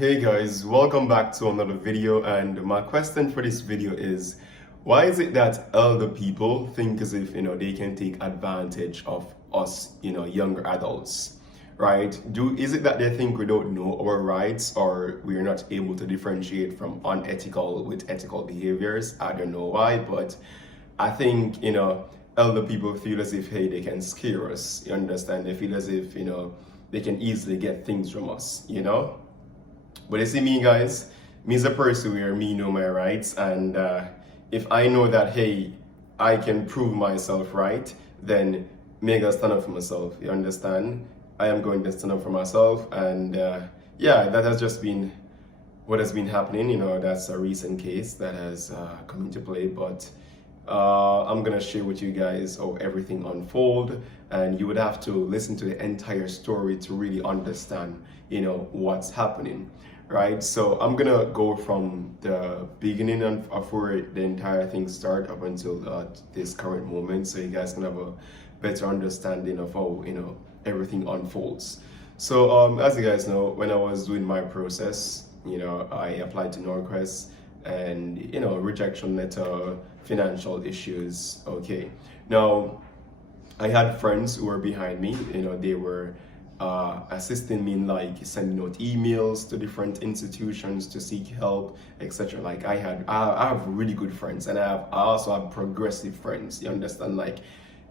Hey guys, welcome back to another video, and my question for this video is, why is it that elder people think as if they can take advantage of us, younger adults, right? Is it that they think we don't know our rights, or we're not able to differentiate from unethical with ethical behaviors? I don't know why, but I think elder people feel as if, hey, they can scare us. You understand? They feel as if they can easily get things from us. But you see me, guys, me as a person where me know my rights, and if I know that, hey, I can prove myself right, then me gonna stand up for myself. You understand? I am going to stand up for myself, and yeah, that has just been what has been happening. That's a recent case that has come into play, but I'm gonna share with you guys how everything unfold, and you would have to listen to the entire story to really understand what's happening, right? So I'm gonna go from the beginning of where the entire thing started up until this current moment, so you guys can have a better understanding of how everything unfolds. So as you guys know, when I was doing my process, I applied to Norquest, and rejection letter, financial issues. Okay, now I had friends who were behind me. They were assisting me in like sending out emails to different institutions to seek help, etc. Like I have really good friends, and I also have progressive friends. You understand? Like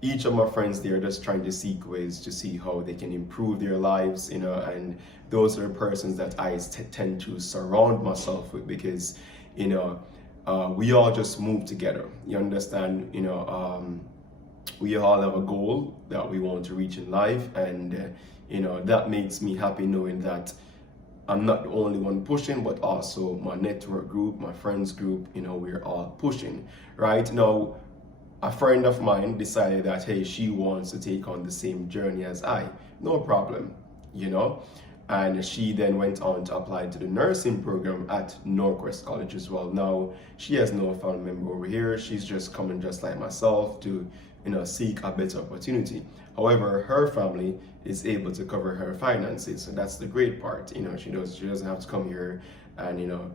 each of my friends, they're just trying to seek ways to see how they can improve their lives, and those are the persons that I tend to surround myself with, because we all just move together. You understand? We all have a goal that we want to reach in life, and that makes me happy knowing that I'm not the only one pushing, but also my network group, my friends group, we're all pushing. Right now, a friend of mine decided that, hey, she wants to take on the same journey as I. No problem, and she then went on to apply to the nursing program at Norquest College as well. Now, she has no family member over here. She's just coming just like myself to seek a better opportunity. However, her family is able to cover her finances, so that's the great part. She doesn't have to come here and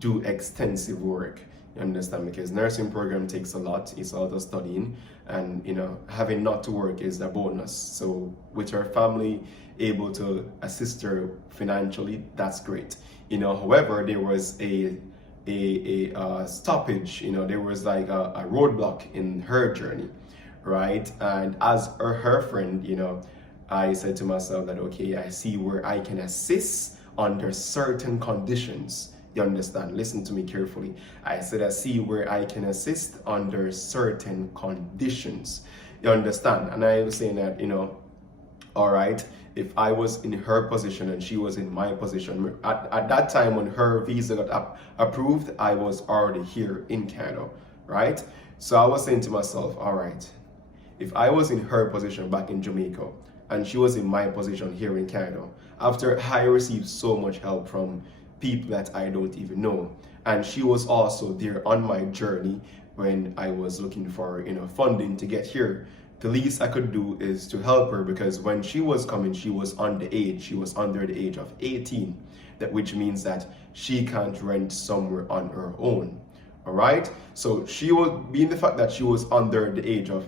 do extensive work. You understand? Because nursing program takes a lot. It's a lot of studying, and having not to work is a bonus. So with her family able to assist her financially, that's great. However, there was a stoppage. There was like a roadblock in her journey, right? And as her friend, I said to myself that, okay, I see where I can assist under certain conditions. You understand? Listen to me carefully. I said I see where I can assist under certain conditions. You understand? And I was saying that, all right, if I was in her position and she was in my position, at that time when her visa got approved, I was already here in Canada, right? So I was saying to myself, all right, if I was in her position back in Jamaica and she was in my position here in Canada, after I received so much help from people that I don't even know, and she was also there on my journey when I was looking for funding to get here, the least I could do is to help her, because when she was coming, she was underage. She was under the age of 18, which means that she can't rent somewhere on her own. All right, so she was, being the fact that she was under the age of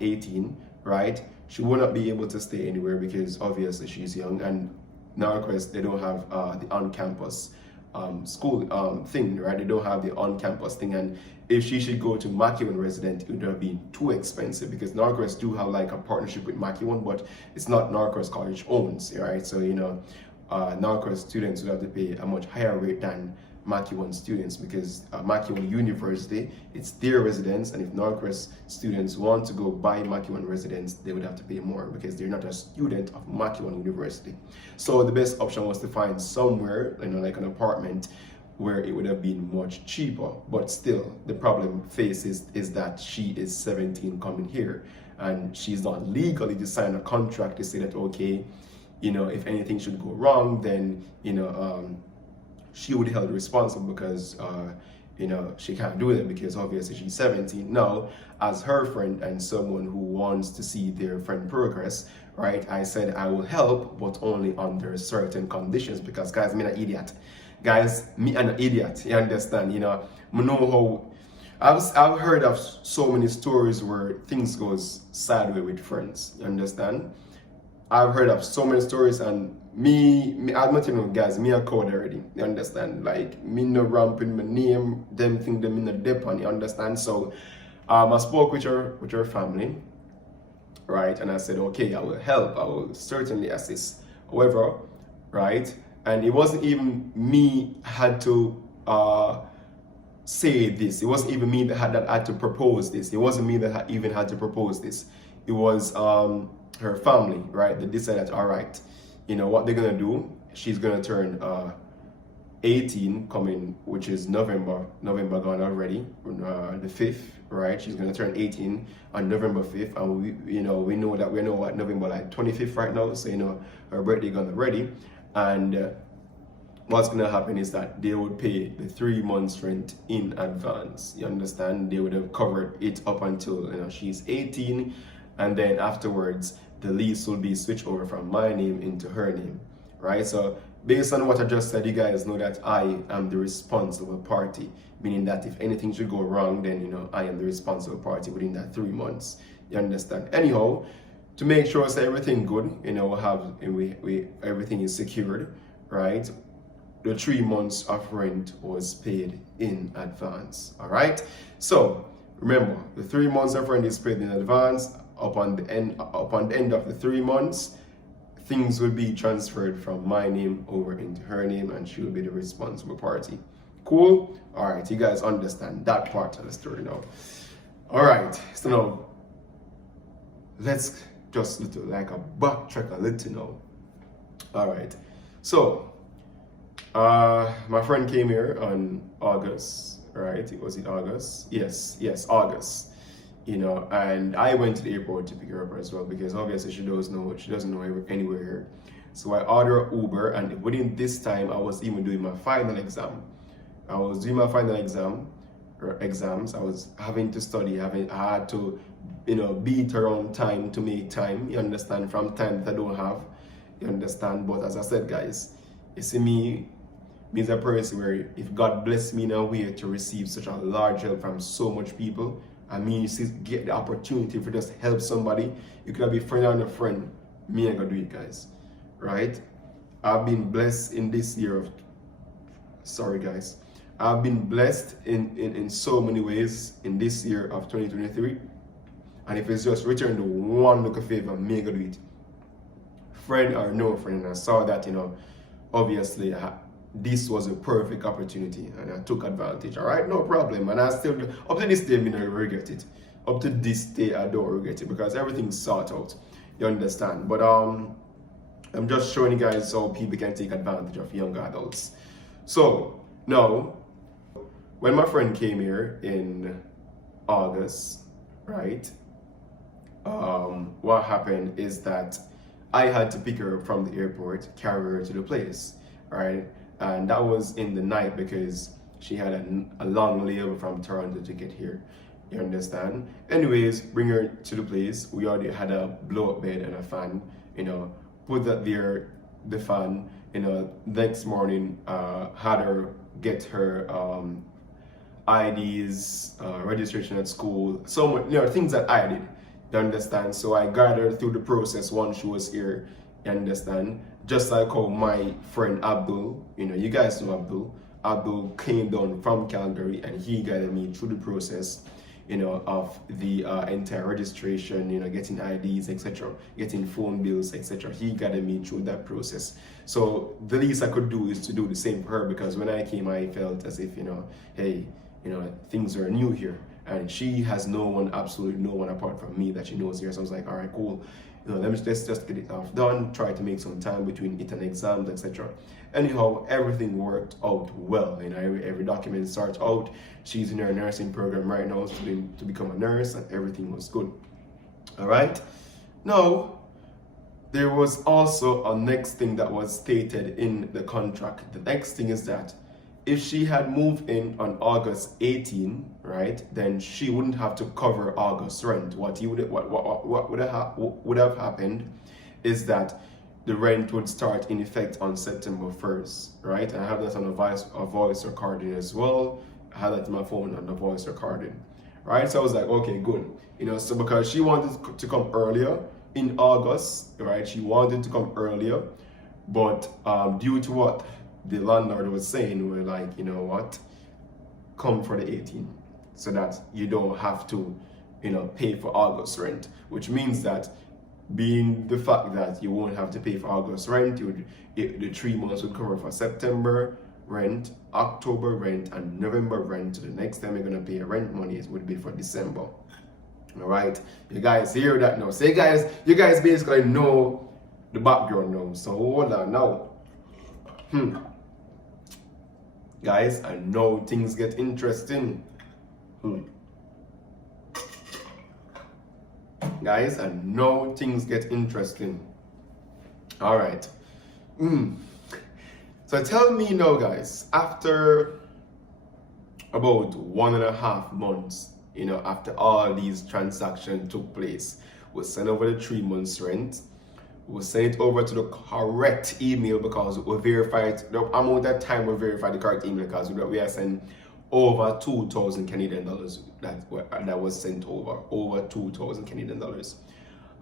18, right, she would not be able to stay anywhere because obviously she's young, and Norquest, they don't have the on-campus school thing, right? They don't have the on-campus thing, and if she should go to McEwan resident, it would have been too expensive, because Norquest do have like a partnership with McEwan, but it's not Norquest College owns, right? So Norquest students would have to pay a much higher rate than McEwan students, because McEwan University, it's their residence, and if Norquest students want to go buy McEwan residence, they would have to pay more because they're not a student of McEwan University. So the best option was to find somewhere, like an apartment where it would have been much cheaper. But still, the problem faces is that she is 17 coming here, and she's not legally to sign a contract to say that, okay, if anything should go wrong, then she would be held responsible, because she can't do that because obviously she's 17. Now, as her friend and someone who wants to see their friend progress, right? I said I will help, but only under certain conditions, because guys, me an idiot. Guys, me an idiot. You understand? You know, I know how I've heard of so many stories where things goes sideways with friends. You understand? I've heard of so many stories, and me I'm not even guys, me a code already. You understand? Like me no ramping my name, them think them in a dip on, you understand? So I spoke with her family, right? And I said, okay, I will help, I will certainly assist. However, right, and it wasn't even me had to say this. It wasn't even me that had to propose this. It wasn't me that even had to propose this. It was her family, right? They decided, all right, you know what they're gonna do. She's gonna turn 18 coming, which is November gone already, the 5th, right? She's gonna turn 18 on November 5th, and we know what November like 25th right now, so you know her birthday gonna ready, and what's gonna happen is that they would pay the 3 months rent in advance. You understand? They would have covered it up until she's 18, and then afterwards the lease will be switched over from my name into her name, right? So based on what I just said, you guys know that I am the responsible party, meaning that if anything should go wrong, then I am the responsible party within that 3 months. You understand? Anyhow, to make sure that everything good, we everything is secured, right? The 3 months of rent was paid in advance. All right. So remember, the 3 months of rent is paid in advance. Upon the end of the 3 months, things will be transferred from my name over into her name, and she will be the responsible party. Cool? All right, you guys understand that part of the story now. All right, so now let's just backtrack a little now. All right, so my friend came here on August, right? Was it August? Yes, August. And I went to the airport to pick her up as well, because obviously she doesn't know anywhere here. So I ordered Uber, and within this time I was even doing my final exam. I was doing my final exams. I was having to study. I had to, beat around time to make time. You understand? From time that I don't have. You understand? But as I said, guys, you see me as a person where if God bless me in a way to receive such a large help from so much people, you see, get the opportunity for just help somebody. You could be a friend and a friend. Me ain't gonna do it, guys. Right? I've been blessed in this year of. Sorry, guys. I've been blessed in so many ways in this year of 2023. And if it's just return to one look of favor, me ain't gonna do it. Friend or no friend, and I saw that, obviously this was a perfect opportunity, and I took advantage. All right, no problem. And I still, up to this day, I don't regret it. Up to this day, I don't regret it, because everything's sorted out. You understand? But I'm just showing you guys how people can take advantage of young adults. So now, when my friend came here in August, right? What happened is that I had to pick her up from the airport, carry her to the place, right? And that was in the night, because she had a long layover from Toronto to get here. You understand? Anyways, bring her to the place. We already had a blow-up bed and a fan, put that there, the fan, next morning, had her get her IDs, registration at school, so much, things that I did. You understand? So I guided her through the process once she was here. You understand? Just like how my friend Abdul, you guys know Abdul. Abdul came down from Calgary, and he guided me through the process, of the entire registration, getting IDs, etc., getting phone bills, etc. He guided me through that process. So the least I could do is to do the same for her, because when I came, I felt as if, hey, things are new here, and she has no one, absolutely no one apart from me that she knows here. So I was like, all right, cool. Let's just get it off done, try to make some time between it and exams, etc. Anyhow, everything worked out well. Every document starts out. She's in her nursing program right now, studying to become a nurse, and everything was good. All right. Now, there was also a next thing that was stated in the contract. The next thing is that if she had moved in on August 18, right, then she wouldn't have to cover August rent. What would have happened is that the rent would start in effect on September 1st, right? I have that on a voice recording as well. I had that in my phone on the voice recording, right? So I was like, okay, good. So because she wanted to come earlier in August, right? She wanted to come earlier, but due to what the landlord was saying, we're like, you know what? Come for the 18th, so that you don't have to, pay for August rent, which means that being the fact that you won't have to pay for August rent, the 3 months would cover for September rent, October rent, and November rent. The next time you're gonna pay rent money would be for December. All right, you guys hear that now? So you guys basically know the background now. So hold on now. Guys, I know things get interesting. Guys, I know things get interesting. All right. So tell me now, guys, after about 1.5 months, after all these transactions took place, we'll send over the 3 months rent. We'll send it over to the correct email because we'll verify it. The amount of time we'll verify the correct email because we are sending over 2,000 Canadian dollars that was sent over 2,000 Canadian dollars.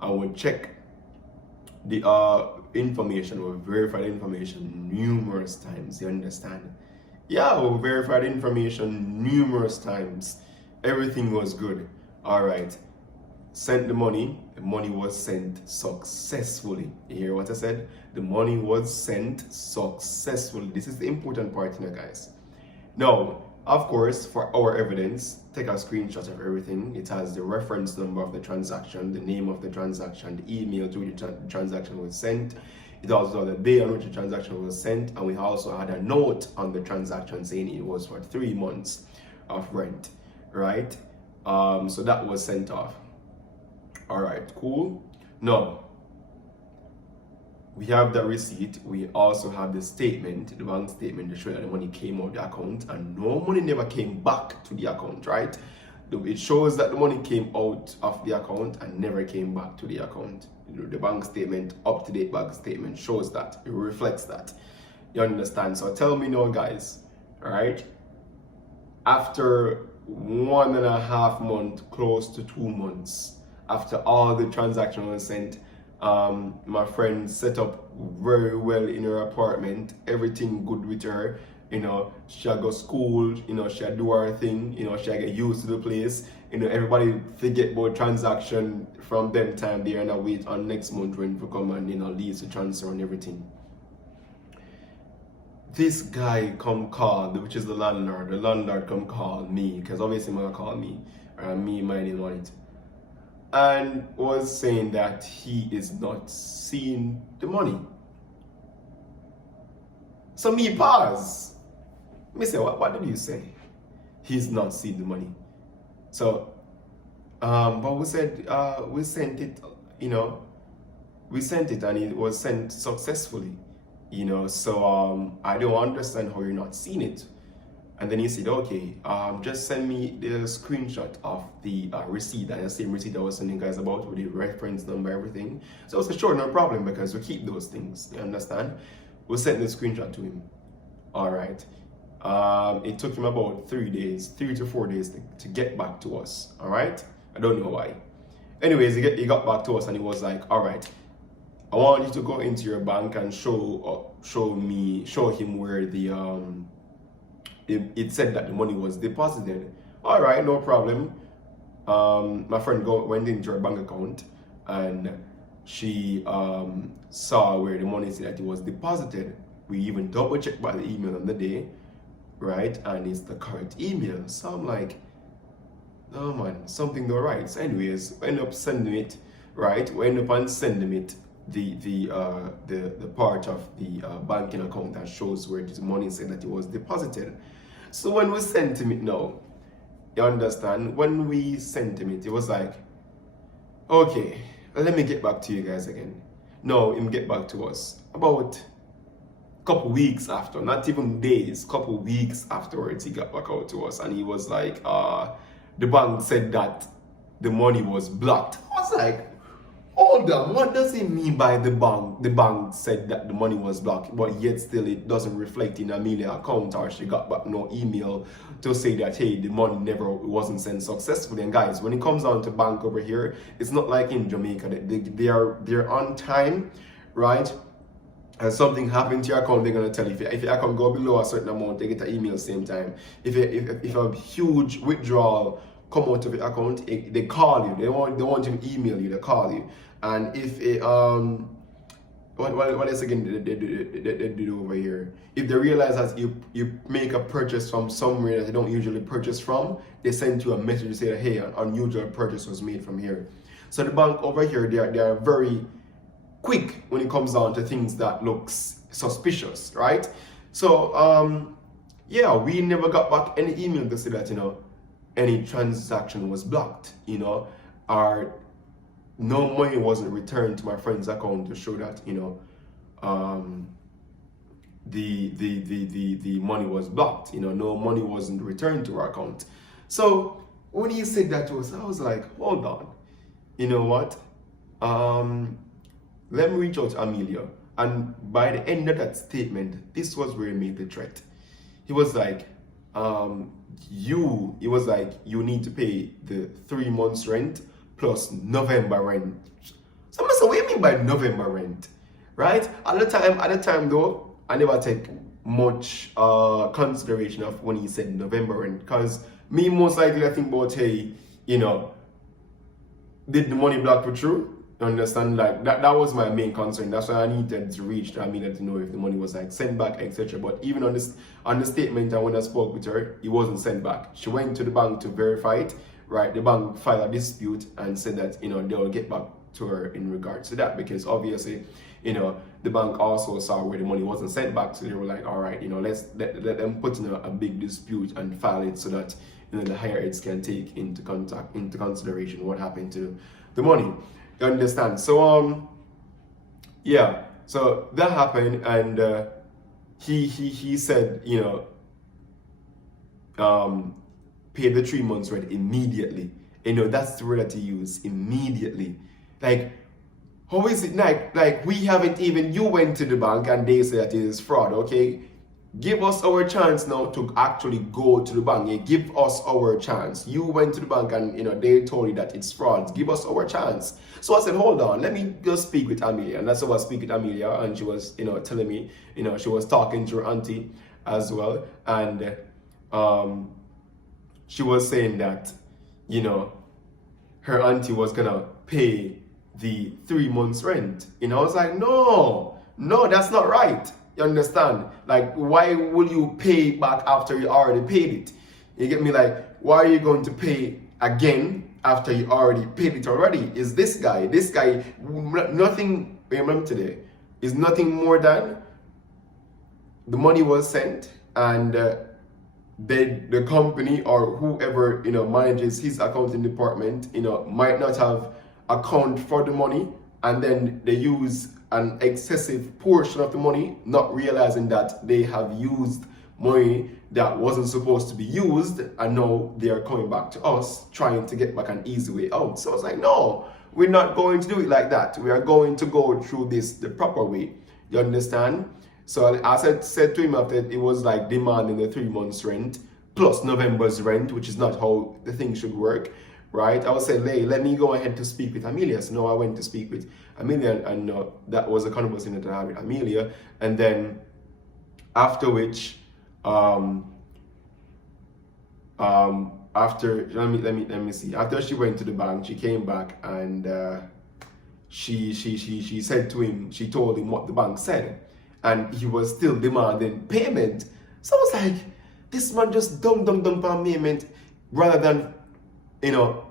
And we'll check the information, we'll verify the information numerous times, you understand? Yeah, we'll verify the information numerous times. Everything was good. All right, sent the money was sent successfully. You hear what I said? The money was sent successfully. This is the important part here, guys. Now, of course, for our evidence, take a screenshot of everything. It has the reference number of the transaction, the name of the transaction, the email to which the transaction was sent. It also had the day on which the transaction was sent, and we also had a note on the transaction saying it was for 3 months of rent, right? So that was sent off. All right, cool. Now, we have the receipt. We also have the statement, the bank statement to show that the money came out of the account, and no money never came back to the account, right? It shows that the money came out of the account and never came back to the account. The bank statement, up-to-date bank statement shows that. It reflects that. You understand? So tell me now, guys, all right? After 1.5 months, close to 2 months, after all the transactions were sent, my friend set up very well in her apartment. Everything good with her. She go school, she do her thing, she get used to the place. Everybody forget about transaction from them time there and I wait on next month rent to come and lease the transfer and everything. This guy come call, which is the landlord come call me, because obviously he's gonna call me, me minding on it, and was saying that he is not seeing the money. So me pause. Me say, what did you say? He's not seeing the money. So, but we said, we sent it, we sent it and it was sent successfully, so I don't understand how you're not seeing it. And then he said, okay, just send me the screenshot of the receipt, and the same receipt I was sending you guys about with the reference number, everything. So I said, sure, no problem, because we keep those things, you understand? We sent the screenshot to him. All right. It took him about 3 to 4 days to get back to us. All right. I don't know why. Anyways, he got back to us and he was like, all right, I want you to go into your bank and show him where the it said that the money was deposited. All right, no problem. My friend went into her bank account and she saw where the money said that it was deposited. We even double checked by the email on the day, right? And it's the correct email. So I'm like, oh man, something not right. So anyways, we end up sending it, right? We end up sending it the part of the banking account that shows where the money said that it was deposited. So when we sent him it now, you understand, when we sent him it, it was like, okay, let me get back to you guys again. No, him get back to us about a couple weeks after, not even days, couple weeks afterwards, he got back out to us and he was like, the bank said that the money was blocked. I was like, hold hold on, what does it mean by the bank? The bank said that the money was blocked, but yet still it doesn't reflect in Amelia's account, or she got back no email to say that, hey, the money never wasn't sent successfully. And guys, when it comes down to bank over here, it's not like in Jamaica. They're on time, right? And something happened to your account, they're gonna tell you. If your account go below a certain amount, they get an email same time. If a huge withdrawal come out of your account, they call you. They want to email you. They call you. And if it what else again they do over here? If they realize that you make a purchase from somewhere that they don't usually purchase from, they send you a message to say that, hey, an unusual purchase was made from here. So the bank over here, they are very quick when it comes down to things that looks suspicious, right? So yeah, we never got back any email to say that, you know, any transaction was blocked, you know, or no money wasn't returned to my friend's account to show that, you know, the money was blocked, you know, no money wasn't returned to our account. So when he said that to us, I was like, hold on, you know what? Let me reach out to Amelia. And by the end of that statement, this was where he made the threat. He was like, you need to pay the 3 months rent plus November rent. So I said, what do you mean by November rent? Right? At the time though, I never take much consideration of when he said November rent, because me most likely I think about, hey, you know, did the money block for true? Understand, like that was my main concern. That's why I needed to reach Amelia to know if the money was like sent back, etc. But even on the statement, and when I spoke with her, it wasn't sent back. She went to the bank to verify it, right? The bank filed a dispute and said that, you know, they'll get back to her in regards to that, because obviously, you know, the bank also saw where the money wasn't sent back, so they were like, all right, you know, let them put in a big dispute and file it so that, you know, the higher heads can take into consideration what happened to the money. You understand? So yeah, so that happened, and he said, you know, pay the 3 months rent immediately. You know, that's the word that he used, immediately. Like, how is it like we haven't even, you went to the bank and they say that it is fraud, okay? Give us our chance now to actually go to the bank. Yeah, give us our chance. You went to the bank and, you know, they told you that it's fraud. Give us our chance. So I said, hold on, let me just speak with Amelia. And that's how I speak with Amelia. And she was, you know, telling me, you know, she was talking to her auntie as well. And she was saying that, you know, her auntie was gonna pay the 3 months rent. You know, I was like, no, that's not right. You understand? Like, why will you pay back after you already paid it? You get me? Like, why are you going to pay again after you already paid it already? Is this guy, nothing, remember today, is nothing more than the money was sent, and the company or whoever, you know, manages his accounting department, you know, might not have account for the money, and then they use an excessive portion of the money, not realizing that they have used money that wasn't supposed to be used, and now they are coming back to us trying to get back an easy way out. So I was like, no, we're not going to do it like that. We are going to go through this the proper way. You understand? So I said to him after, it was like demanding the 3 months rent plus November's rent, which is not how the thing should work. Right? I was saying, hey, let me go ahead to speak with Amelia. So now I went to speak with Amelia, and that was a conversation that I had with Amelia. And then after which, after let me see. After she went to the bank, she came back, and she said to him, she told him what the bank said, and he was still demanding payment. So I was like, this man just dump on payment rather than, you know,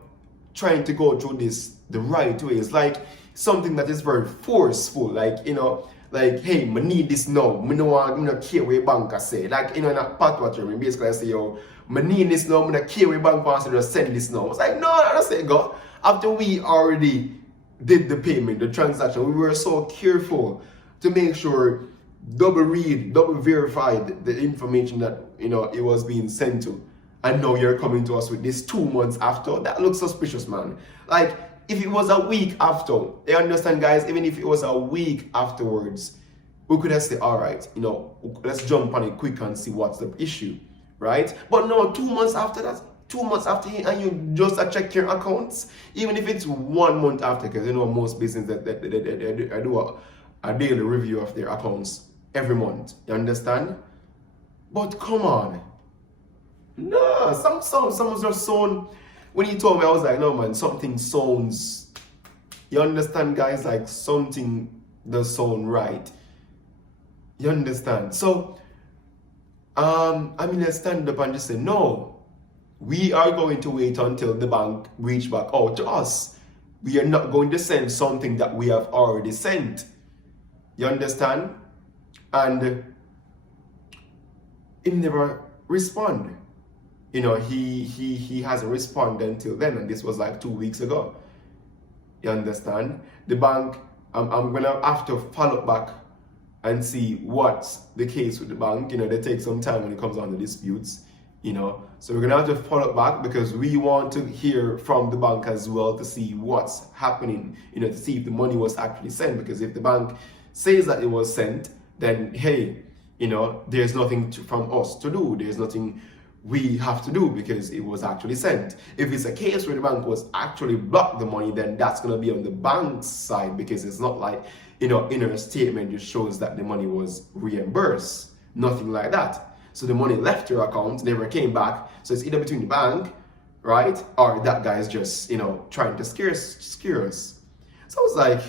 trying to go through this the right way. It's like something that is very forceful, like, you know, like, hey, I need this now. I don't care what bank I say. Like, you know, in a part what you mean, basically I say, yo, I need this now, I don't care what bank I say, just send this now. I was like, no, I don't say go. After we already did the payment, the transaction, we were so careful to make sure double read, double verify the information that, you know, it was being sent to. And now you're coming to us with this 2 months after. That looks suspicious, man. Like, if it was a week after, you understand, guys, even if it was a week afterwards, we could have said, all right, let's jump on it quick and see what's the issue, right? But no, 2 months after that, 2 months after, and you just check your accounts, even if it's 1 month after, because most businesses that they do a daily review of their accounts every month. You understand? But come on, no, some just sound. When he told me, I was like, no man, something sounds. You understand, guys? Like something does sound right. You understand? So, I stand up and just say, no, we are going to wait until the bank reach back out to us. We are not going to send something that we have already sent. You understand? And he never respond. He hasn't responded until then, and this was like 2 weeks ago. You understand? The bank, I'm gonna have to follow back and see what's the case with the bank. They take some time when it comes down to disputes. So we're gonna have to follow back because we want to hear from the bank as well to see what's happening. To see if the money was actually sent. Because if the bank says that it was sent, then hey, there's nothing from us to do. There's nothing we have to do because it was actually sent. If it's a case where the bank was actually blocked the money, then that's going to be on the bank's side, because it's not like, in a statement just shows that the money was reimbursed. Nothing like that. So the money left your account, never came back. So it's either between the bank, right, or that guy's just, trying to scare us. So I was like,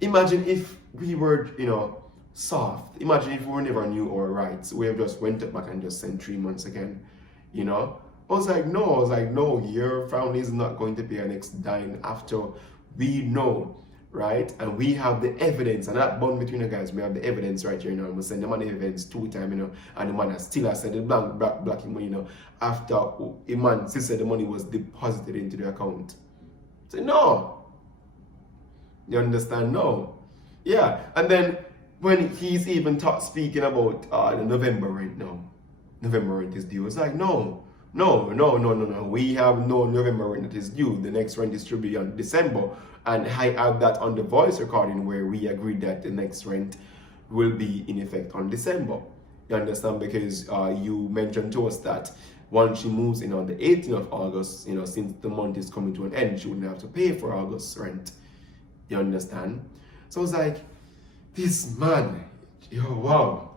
imagine if we were, soft. Imagine if we never knew our rights. We have just went back and just sent 3 months again. I was like, no, your family is not going to pay an next dime after we know, right? And we have the evidence, and that bond between the guys, we have the evidence right here, and we send the money evidence 2 times, and the man has still has said the blocking money, after a man said the money was deposited into the account. So no. You understand? No. Yeah. And then when he's even speaking about the November rent now, November rent is due. It's like, no. We have no November rent that is due. The next rent is to be on December. And I have that on the voice recording where we agreed that the next rent will be in effect on December. You understand? Because you mentioned to us that once she moves in on the 18th of August, since the month is coming to an end, she wouldn't have to pay for August's rent. You understand? So I was like, this man, wow.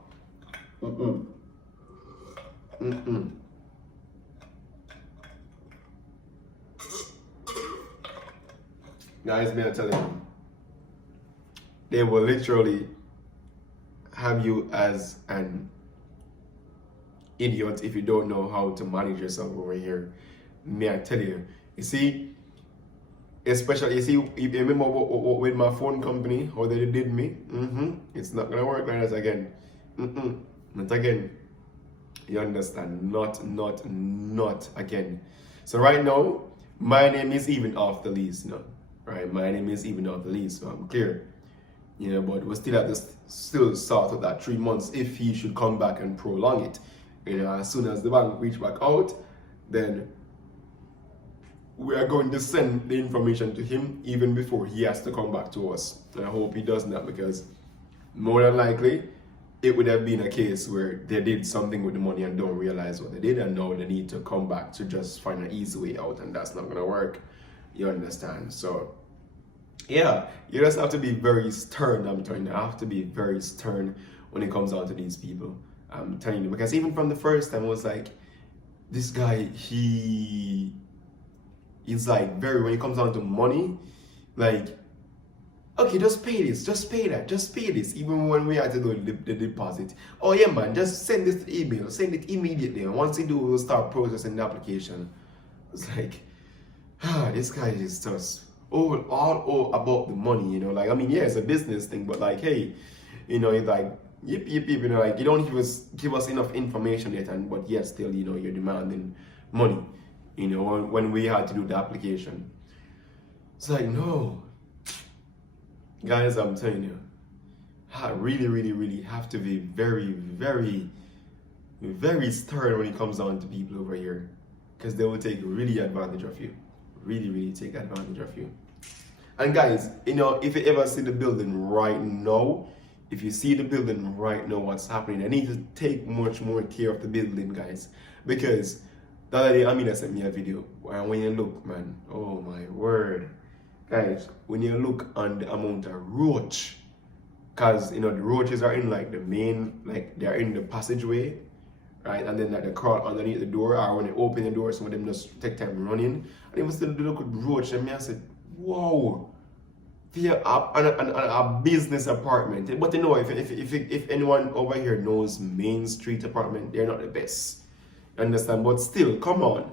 Guys, may I tell you, they will literally have you as an idiot if you don't know how to manage yourself over here. May I tell you, you see, especially, if you remember with my phone company, how they did me, it's not gonna work like that again. Not again. You understand? Not again. So right now, my name is even off the lease, right? My name is even off the lease, so I'm clear. But we still have to still sort out that 3 months if he should come back and prolong it. As soon as the bank reach back out, then we are going to send the information to him even before he has to come back to us. And I hope he does that, because more than likely it would have been a case where they did something with the money and don't realize what they did, and now they need to come back to just find an easy way out, and that's not going to work. You understand? So yeah, you just have to be very stern. I'm telling you, I have to be very stern when it comes out to these people. I'm telling you, because even from the first time, I was like, this guy, he's like very, when it comes down to money, like, okay, just pay this, just pay that, just pay this. Even when we had to do the deposit, oh yeah man, just send this email, send it immediately, and once you do, we'll start processing the application. It's like, this guy is just all about the money, like, I mean, yeah, it's a business thing, but like, hey, it's like, yip, like, you don't give us enough information yet, but yet still, you're demanding money, when we had to do the application. It's like, no. Guys, I'm telling you, I really have to be very, very, very stern when it comes down to people over here, because they will take really advantage of you. really take advantage of you. And guys, you know, if you ever see the building right now, if you see the building right now, what's happening, I need to take much more care of the building, guys. Because the other day, Amina sent me a video, and when you look, man, oh my word. Guys, when you look on the amount of roach, because, you know, the roaches are in like the main, like they're in the passageway, right? And then like they crawl underneath the door, or when they open the door, some of them just take time running. And even still look at roach, and I said, whoa, for a business apartment. But you know, if anyone over here knows Main Street apartment, they're not the best. You understand? But still, come on.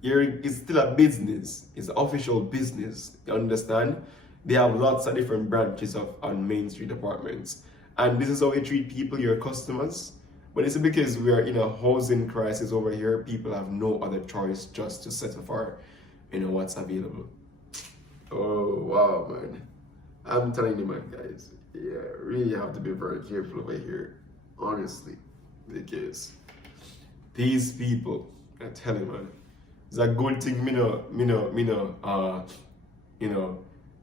It's still a business. It's an official business. You understand? They have lots of different branches on Main Street apartments. And this is how we treat people, your customers. But it's because we are in a housing crisis over here. People have no other choice just to settle for, you know, what's available. Oh, wow, man. I'm telling you, man, guys. Yeah, really have to be very careful over here. Honestly. Because these people, I tell you, man, it's a good thing you know,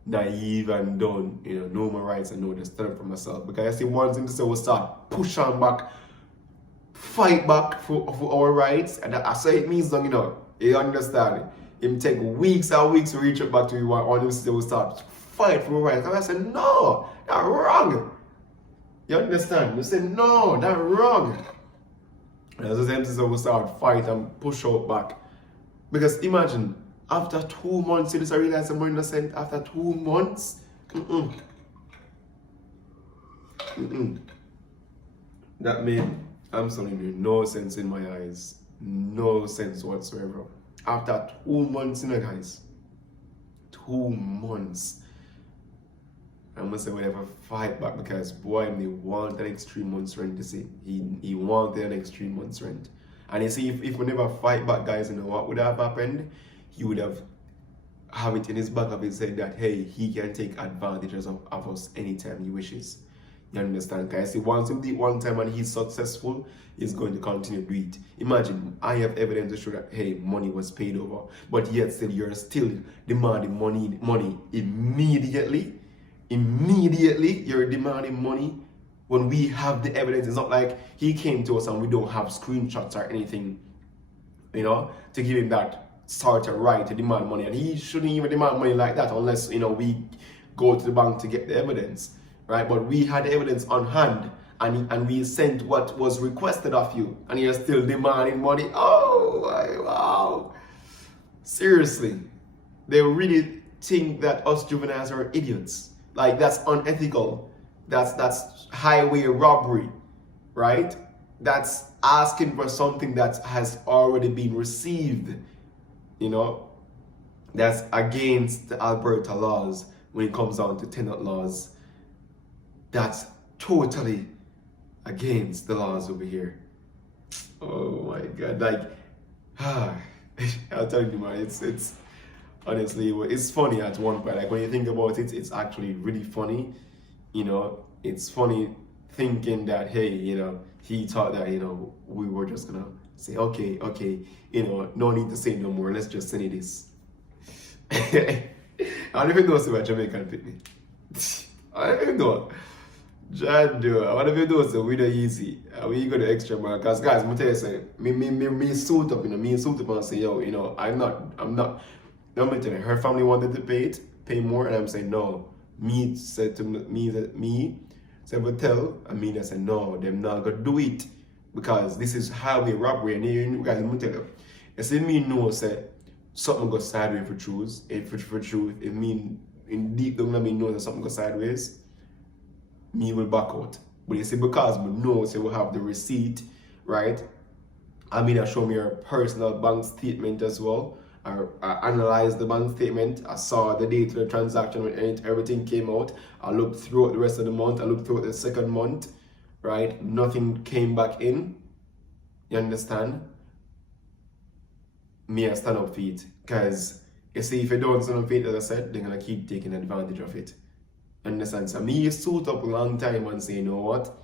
naive and done, you know my rights and know just stand up for myself. Because I see one thing to say, we'll start push on back, fight back for our rights, and I say it means, you know, you understand? It take weeks and weeks to reach up back to you, and you still start fight for our rights. And I said, no, that's wrong. You understand? You say, no, that's wrong. And as the same thing, we start fight and push out back. Because imagine, after 2 months, you just realize I'm more innocent. After 2 months, that made absolutely no sense in my eyes. No sense whatsoever. After 2 months, you know, guys, 2 months, I must say whatever fight back, because boy, they want an extreme month's rent to see. He wanted an extreme month's rent. And you see, if we never fight back, guys, you know what would have happened? He would have it in his back of his head that, hey, he can take advantage of us anytime he wishes. You understand, guys? He wants to do it one time and he's successful, he's going to continue to do it. Imagine, I have evidence to show that, hey, money was paid over, but yet still you're still demanding money immediately. Immediately, you're demanding money when we have the evidence. It's not like he came to us and we don't have screenshots or anything, you know, to give him that sort of right to demand money. And he shouldn't even demand money like that unless, you know, we go to the bank to get the evidence, right? But we had the evidence on hand, and we sent what was requested of you, and you're still demanding money. Oh, wow. Seriously, they really think that us juveniles are idiots. Like, that's unethical. That's highway robbery, right? That's asking for something that has already been received. You know, that's against the Alberta laws when it comes down to tenant laws. That's totally against the laws over here. Oh my God, like, I'll tell you, man, it's honestly, it's funny at one point. Like, when you think about it, it's actually really funny. You know, it's funny thinking that, hey, you know, he thought that, you know, we were just gonna say, okay, you know, no need to say no more, let's just send it this. I don't even know about Jamaican picnic. I don't even know. John do. I want to do so we do easy. We go the extra man. Cause guys, I'm tell you something. Me suit up, you know, me suit up and say, yo, you know, I'm not. I'm telling you, her family wanted to pay more, and I'm saying no. Me said to me said, but tell, I mean, I said no, them not gonna do it because this is highway robbery. And you guys, I'm tell you, I say me know say something go sideways for truth. For truth, it mean in deep down me know that something go sideways. Me will back out. But you see, because we know, say we have the receipt, right? I mean, I show me your personal bank statement as well. I analyzed the bank statement. I saw the date of the transaction when everything came out. I looked throughout the rest of the month. I looked throughout the second month, right? Nothing came back in. You understand? Me, I stand up for it. Because, you see, if you don't stand up for it, as I said, they're going to keep taking advantage of it. Understand? So me suit up a long time and say, you know what?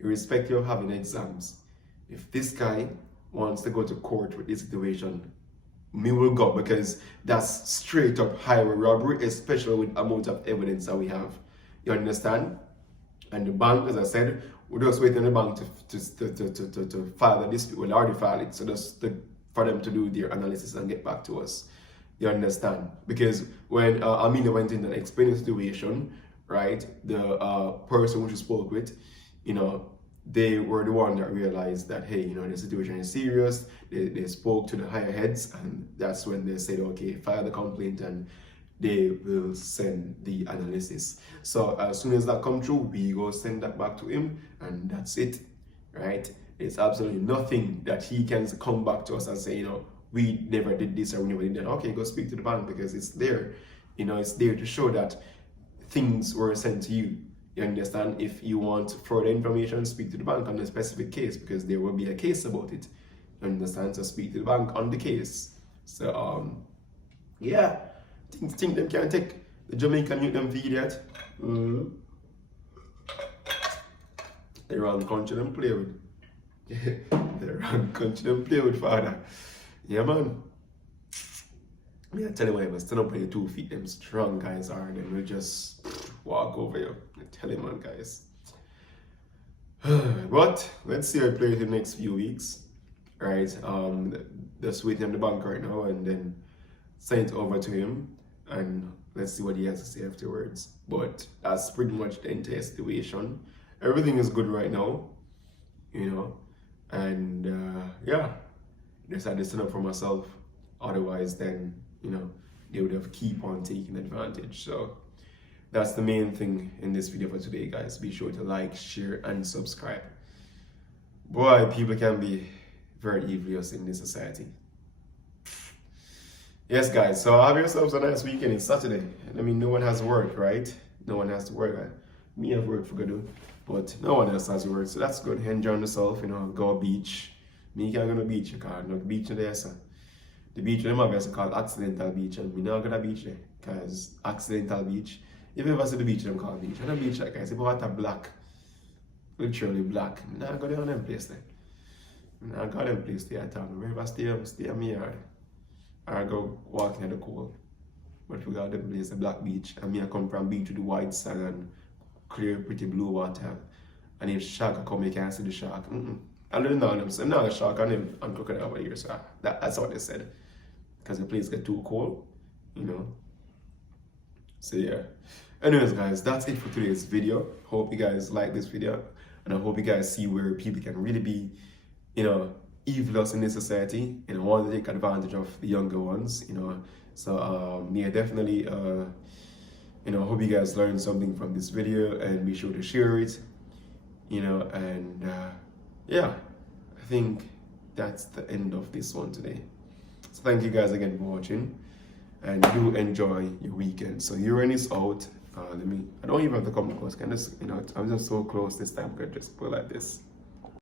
Irrespective of having exams, if this guy wants to go to court with this situation, me will go, because that's straight up highway robbery, especially with the amount of evidence that we have. You understand? And the bank, as I said, we're just waiting on the bank to file the dispute. We'll already file it, so just for them to do their analysis and get back to us. You understand? Because when Amina went in and explained the situation, right, the person which you spoke with, you know, they were the one that realized that, hey, you know, the situation is serious. They spoke to the higher heads, and that's when they said, okay, file the complaint and they will send the analysis. So as soon as that comes through, we go send that back to him, and that's it, right? It's absolutely nothing that he can come back to us and say, you know, we never did this or we never did that. Okay, go speak to the bank, because it's there. You know, it's there to show that things were sent to you. You understand? If you want further information, speak to the bank on the specific case, because there will be a case about it. You understand? So speak to the bank on the case. So yeah, think them can take the Jamaican youth them for idiot. The wrong country them play with. The wrong country them play with, father. Yeah, man. I tell you what, if stand up on your 2 feet, them strong guys are, then we'll just walk over you. I tell you, man, guys. But let's see how I play it in the next few weeks, right? Just waiting on the bank right now, and then send it over to him, and let's see what he has to say afterwards. But that's pretty much the entire situation. Everything is good right now, you know, and yeah, just had to stand up for myself. Otherwise, then, you know, they would have keep on taking advantage. So that's the main thing in this video for today, guys. Be sure to like, share, and subscribe. Boy, people can be very evilous in this society. Yes, guys, so have yourselves a nice weekend. It's Saturday. I mean, no one has work, right? No one has to work. Me have work for good, but no one else has work, so that's good. Enjoy yourself, you know, go beach. Me can't go to the beach, because no beach in there, sir. The beach them have is called Accidental Beach, and we not gonna beach there, because Accidental Beach, if you ever see the beach them call beach, and the beach like guys, if you want a black, literally black, I'm not go down them place there. I'm not go them place there at all. Wherever stay in my yard. Or go walking in the cold. But we got them place, the black beach, and me I come from beach with the white sand and clear pretty blue water. And if shark come, you can't see the shark. I don't know them, so I'm not a shark and crocodile over here, so that's what they said. Because the place get too cold, you know. So yeah. Anyways, guys, that's it for today's video. Hope you guys like this video, and I hope you guys see where people can really be, you know, evilous in this society, and want to take advantage of the younger ones, you know. So yeah, definitely you know, hope you guys learned something from this video, and be sure to share it, you know. And yeah, I think that's the end of this one today. So thank you guys again for watching, and do enjoy your weekend. So Uhraine is out. I don't even have to come close. Can just, you know, I'm just so close this time. I could just go like this.